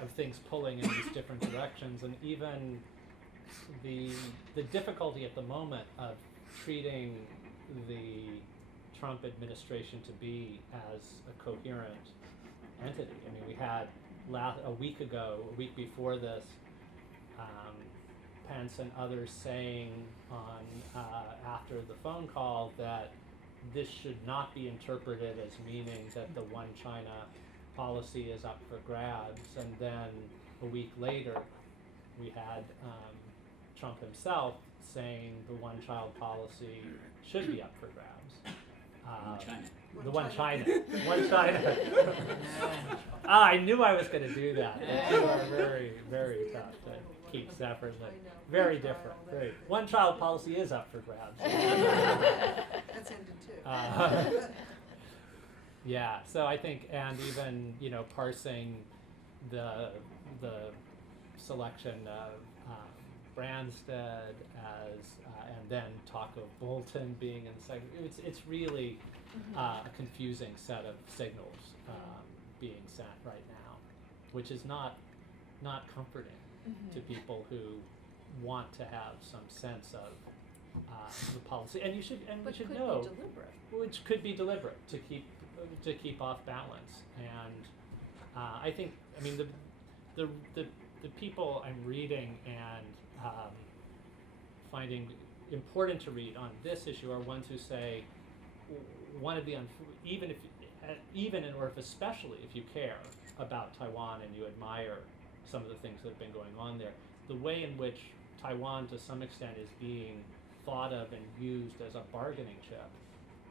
of things pulling in these different directions, and even the difficulty at the moment of treating the Trump administration to be as a coherent entity. I mean, we had a week before this, Pence and others saying on after the phone call that this should not be interpreted as meaning that the one China policy is up for grabs, and then a week later we had Trump himself saying the one child policy should be up for grabs. China. The one China. One China. I knew I was going to do that. You are very, very tough to keep separately. Very different. Very. One child policy is up for grabs. That's ended too. Yeah. So I think, and even parsing the selection of Branstad as and then talk of Bolton being in the second. It's really a confusing set of signals being sent right now, which is not comforting to people who want to have some sense of the policy. And we should know, be deliberate. which could be deliberate to keep off balance. And I think, I mean, the people I'm reading and finding important to read on this issue are ones who say one of the even or if especially if you care about Taiwan and you admire some of the things that have been going on there, the way in which Taiwan to some extent is being thought of and used as a bargaining chip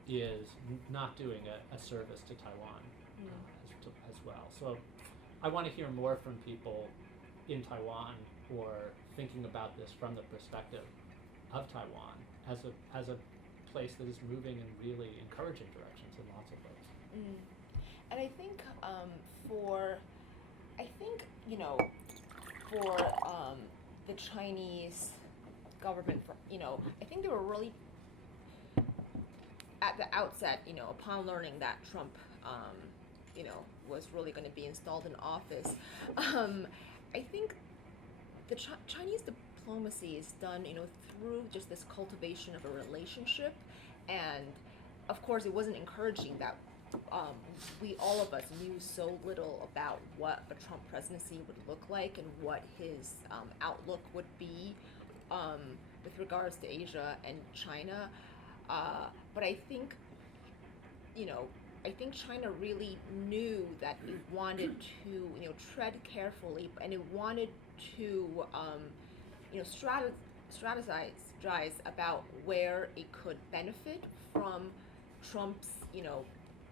is not doing a service to Taiwan as well. So I want to hear more from people in Taiwan or thinking about this from the perspective of Taiwan as a place that is moving in really encouraging directions in lots of ways. And I think for the Chinese government, I think they were really at the outset, upon learning that Trump, was really going to be installed in office. I think the Chinese diplomacy is done, through just this cultivation of a relationship, and of course, it wasn't encouraging that all of us knew so little about what a Trump presidency would look like and what his outlook would be with regards to Asia and China. But I think, China really knew that it wanted to, tread carefully, and it wanted to, strategize about where it could benefit from Trump's,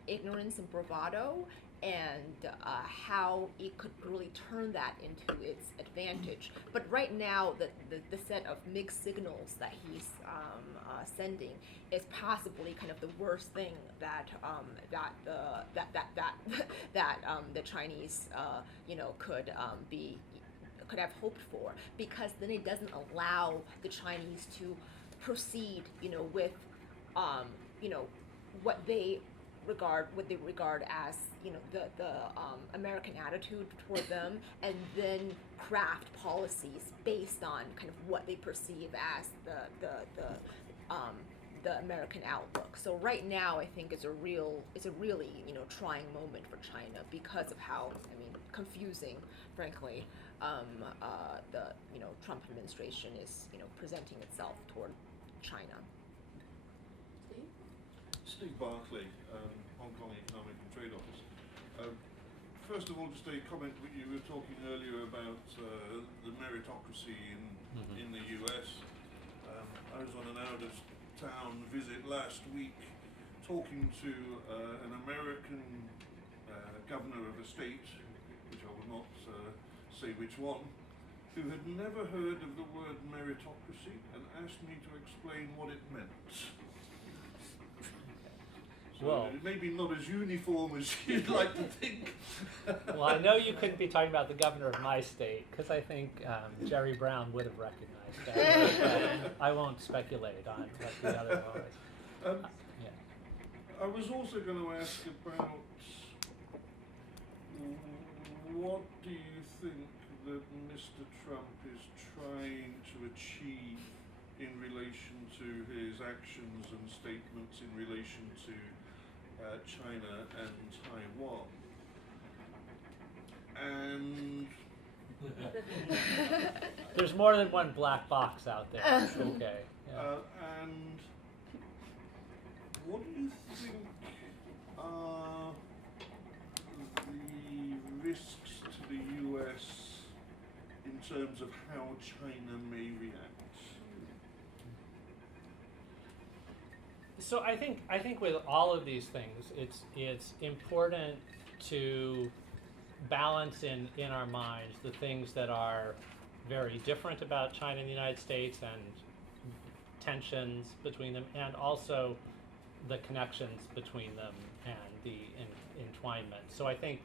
ignorance and bravado, and how it could really turn that into its advantage. But right now, the set of mixed signals that he's sending is possibly kind of the worst thing that the Chinese could have hoped for, because then it doesn't allow the Chinese to proceed, with what they regard as the American attitude toward them, and then craft policies based on kind of what they perceive as the American outlook. So right now, I think it's a really trying moment for China because of how confusing, frankly, the Trump administration is presenting itself toward China. Steve Barclay, Hong Kong Economic and Trade Office. First of all, just a comment. You were talking earlier about the meritocracy in the US. I was on an out-of-town visit last week, talking to an American governor of a state, which I will not say which one, who had never heard of the word meritocracy and asked me to explain what it meant. Well, maybe not as uniform as you'd like to think. well, I know you couldn't be talking about the governor of my state, because I think Jerry Brown would have recognized that. But I won't speculate on what the other was. I was also going to ask about what do you think that Mr. Trump is trying to achieve in relation to his actions and statements in relation to China and Taiwan, and there's more than one black box out there. Okay. Yeah. And what do you think are the risks to the US in terms of how China may react? So I think with all of these things, it's important to balance in our minds the things that are very different about China and the United States and tensions between them, and also the connections between them and the entwinement. So I think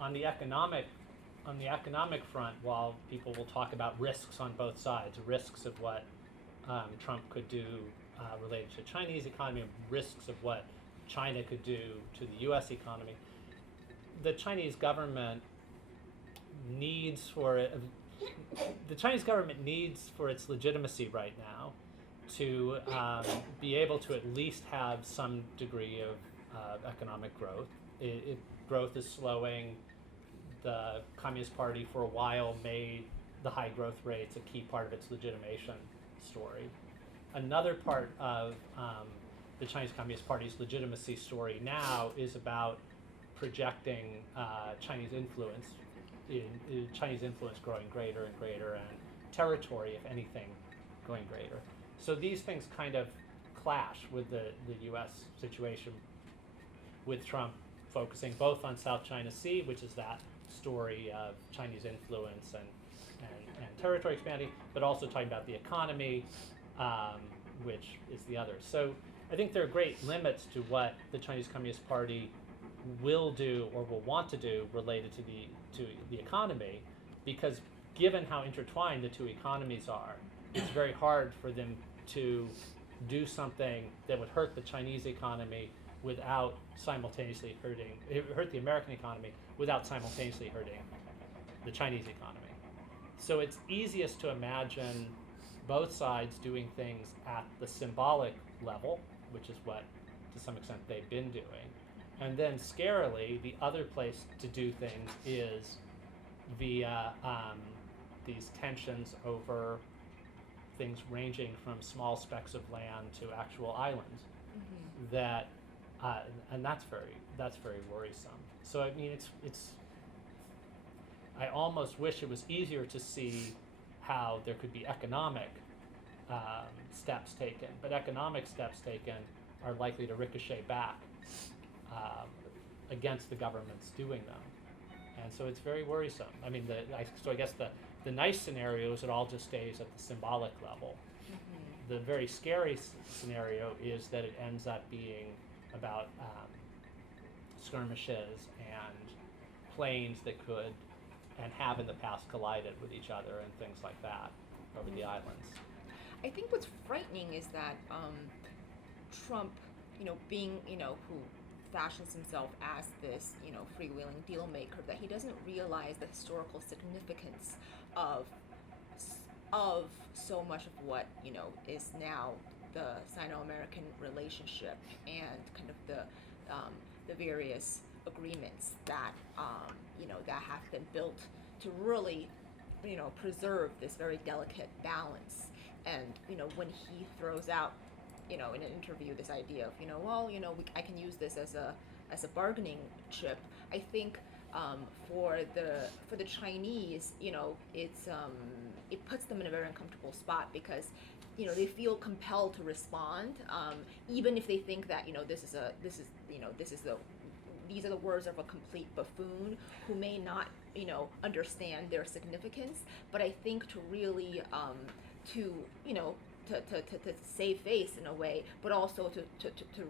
on the economic front, while people will talk about risks on both sides, risks of what Trump could do related to the Chinese economy, risks of what China could do to the U.S. economy, the Chinese government needs for its legitimacy right now to be able to at least have some degree of economic growth. Growth is slowing. The Communist Party for a while made the high growth rates a key part of its legitimation story. Another part of the Chinese Communist Party's legitimacy story now is about projecting Chinese influence growing greater and greater, and territory, if anything, going greater. So these things kind of clash with the U.S. situation, with Trump focusing both on South China Sea, which is that story of Chinese influence and territory expanding, but also talking about the economy, which is the other. So I think there are great limits to what the Chinese Communist Party will do or will want to do related to the economy, because given how intertwined the two economies are, it's very hard for them to do something that would hurt the Chinese economy without simultaneously hurt the American economy without simultaneously hurting the Chinese economy. So it's easiest to imagine both sides doing things at the symbolic level, which is what, to some extent, they've been doing. And then, scarily, the other place to do things is via these tensions over things ranging from small specks of land to actual islands. That, and that's very worrisome. So I mean, it's. I almost wish it was easier to see how there could be economic steps taken, but economic steps taken are likely to ricochet back against the governments doing them, and so it's very worrisome. I mean, so I guess the nice scenario is it all just stays at the symbolic level. The very scary scenario is that it ends up being about skirmishes and planes that could and have in the past collided with each other and things like that over the islands. I think what's frightening is that Trump, being, who fashions himself as this, freewheeling deal maker, that he doesn't realize the historical significance of so much of what, is now the Sino-American relationship and kind of the various agreements that, that have been built to really, preserve this very delicate balance. And, when he throws out, in an interview, this idea of, I can use this as a bargaining chip. I think for the Chinese, it puts them in a very uncomfortable spot because, they feel compelled to respond, even if they think that, these are the words of a complete buffoon who may not, understand their significance. But I think to really, to save face in a way, but also to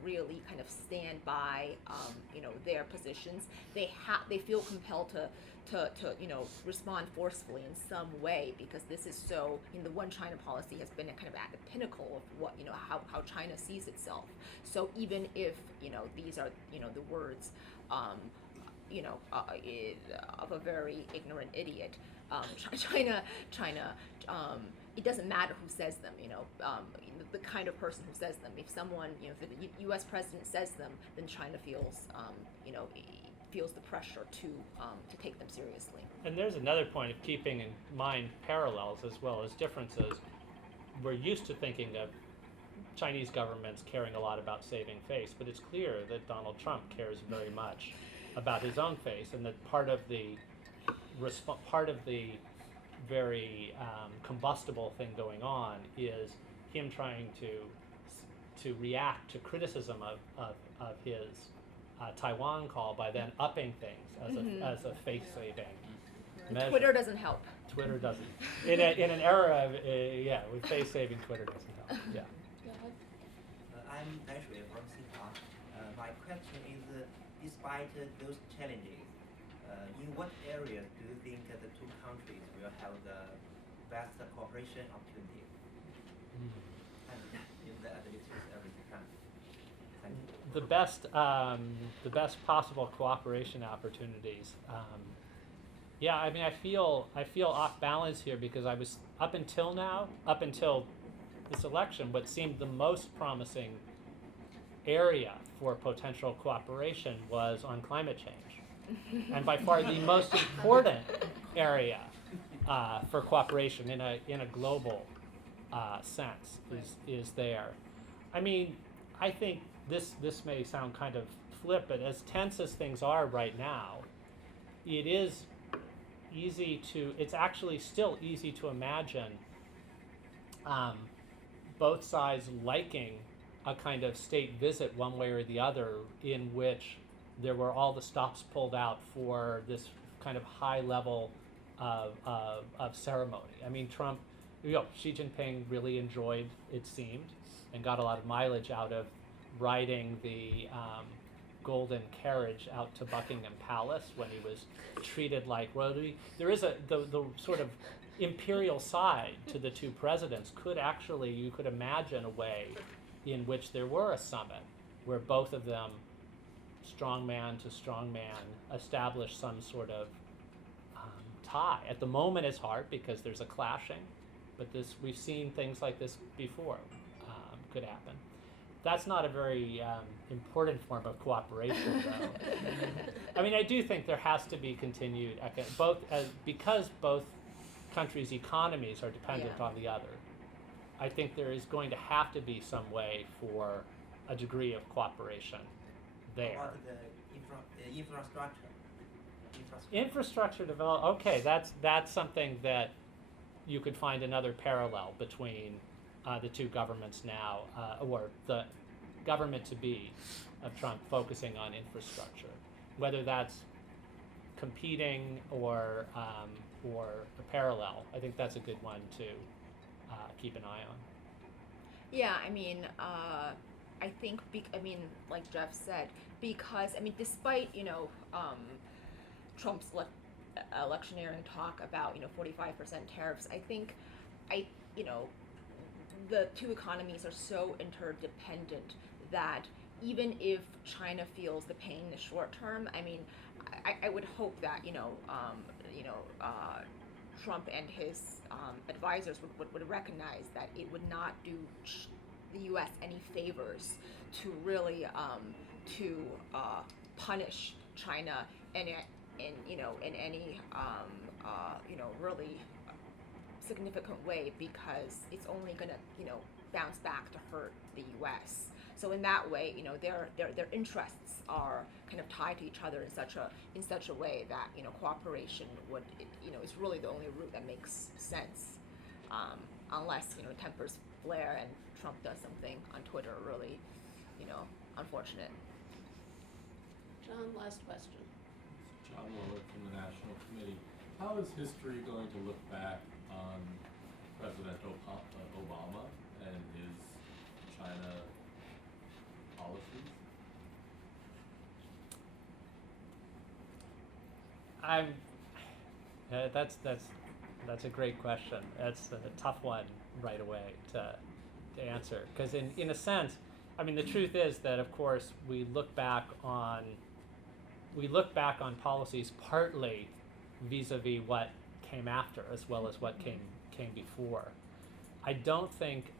really kind of stand by, their positions. They feel compelled to respond forcefully in some way, because this is so, the one China policy has been kind of at the pinnacle of what, how China sees itself. So even if, these are, the words, of a very ignorant idiot, China, it doesn't matter who says them, the kind of person who says them. If someone, if the U.S. president says them, then China feels, feels the pressure to take them seriously. And there's another point of keeping in mind parallels as well as differences. We're used to thinking of Chinese governments caring a lot about saving face, but it's clear that Donald Trump cares very much about his own face, and that part of the very combustible thing going on is him trying to react to criticism of his Taiwan call by then upping things as a face-saving measure. Twitter doesn't help. Twitter doesn't. In an era of with face-saving, Twitter doesn't help. Yeah. I'm actually from Singapore. My question is, despite those challenges, in what areas do you think the two countries will have the best cooperation opportunities? And in the administration every time. Thank you. The best possible cooperation opportunities. I mean, I feel off balance here because I was up until this election, what seemed the most promising area for potential cooperation was on climate change, and by far the most important area for cooperation in a global sense is there. I mean, I think this may sound kind of flip, but as tense as things are right now, it's actually still easy to imagine both sides liking a kind of state visit one way or the other, in which there were all the stops pulled out for this kind of high level of ceremony. I mean, Trump, Xi Jinping really enjoyed, it seemed, and got a lot of mileage out of riding the golden carriage out to Buckingham Palace when he was treated like royalty. There is the sort of imperial side to the two presidents. You could imagine a way in which there were a summit where both of them, strong man to strong man, establish some sort of tie. At the moment it's hard because there's a clashing, but we've seen things like this before could happen. That's not a very important form of cooperation, though. I mean, I do think there has to be continued, because both countries' economies are dependent on the other. I think there is going to have to be some way for a degree of cooperation there. What about the infrastructure? Infrastructure development. Okay, that's something that you could find another parallel between the two governments now, or the government-to-be of Trump focusing on infrastructure, whether that's competing or a parallel. I think that's a good one to keep an eye on. Yeah, I mean, I think, like Jeff said, because, despite, Trump's electioneering talk about, 45% tariffs, I think, the two economies are so interdependent that even if China feels the pain in the short term, I would hope that, Trump and his advisors would recognize that it would not do the U.S. any favors to really punish China in any really significant way, because it's only going to bounce back to hurt the U.S. So in that way, their interests are kind of tied to each other in such a way that cooperation would is really the only route that makes sense, unless tempers flare and Trump does something on Twitter really unfortunate. John, last question. John Warwick from the National Committee. How is history going to look back on President Obama and his China policies? That's a great question. That's a tough one right away to answer, because in a sense, the truth is that, of course, we look back on policies partly vis-a-vis what came after, as well as what came before. I don't think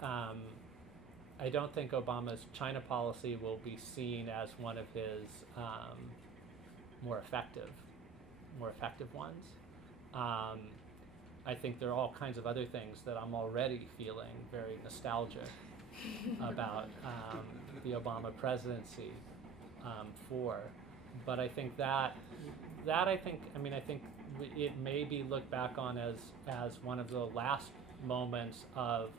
Obama's China policy will be seen as one of his more effective ones. I think there are all kinds of other things that I'm already feeling very nostalgic about the Obama presidency for. But I think I think it may be looked back on as one of the last moments of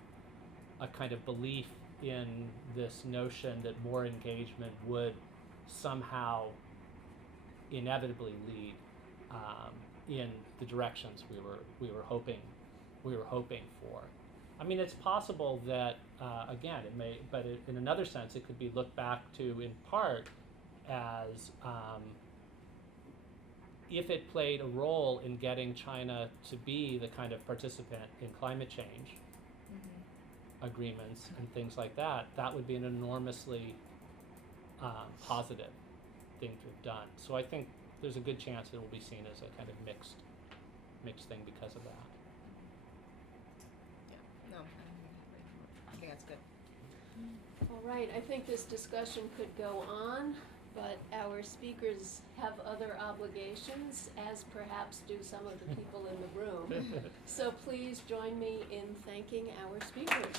a kind of belief in this notion that more engagement would somehow inevitably lead in the directions we were hoping for. It's possible that again it may, but in another sense it could be looked back to in part as if it played a role in getting China to be the kind of participant in climate change agreements and things like that, that would be an enormously positive thing to have done. So I think there's a good chance it will be seen as a kind of mixed thing because of that. Yeah, no, I think that's good. All right, I think this discussion could go on, but our speakers have other obligations, as perhaps do some of the people in the room. So please join me in thanking our speakers.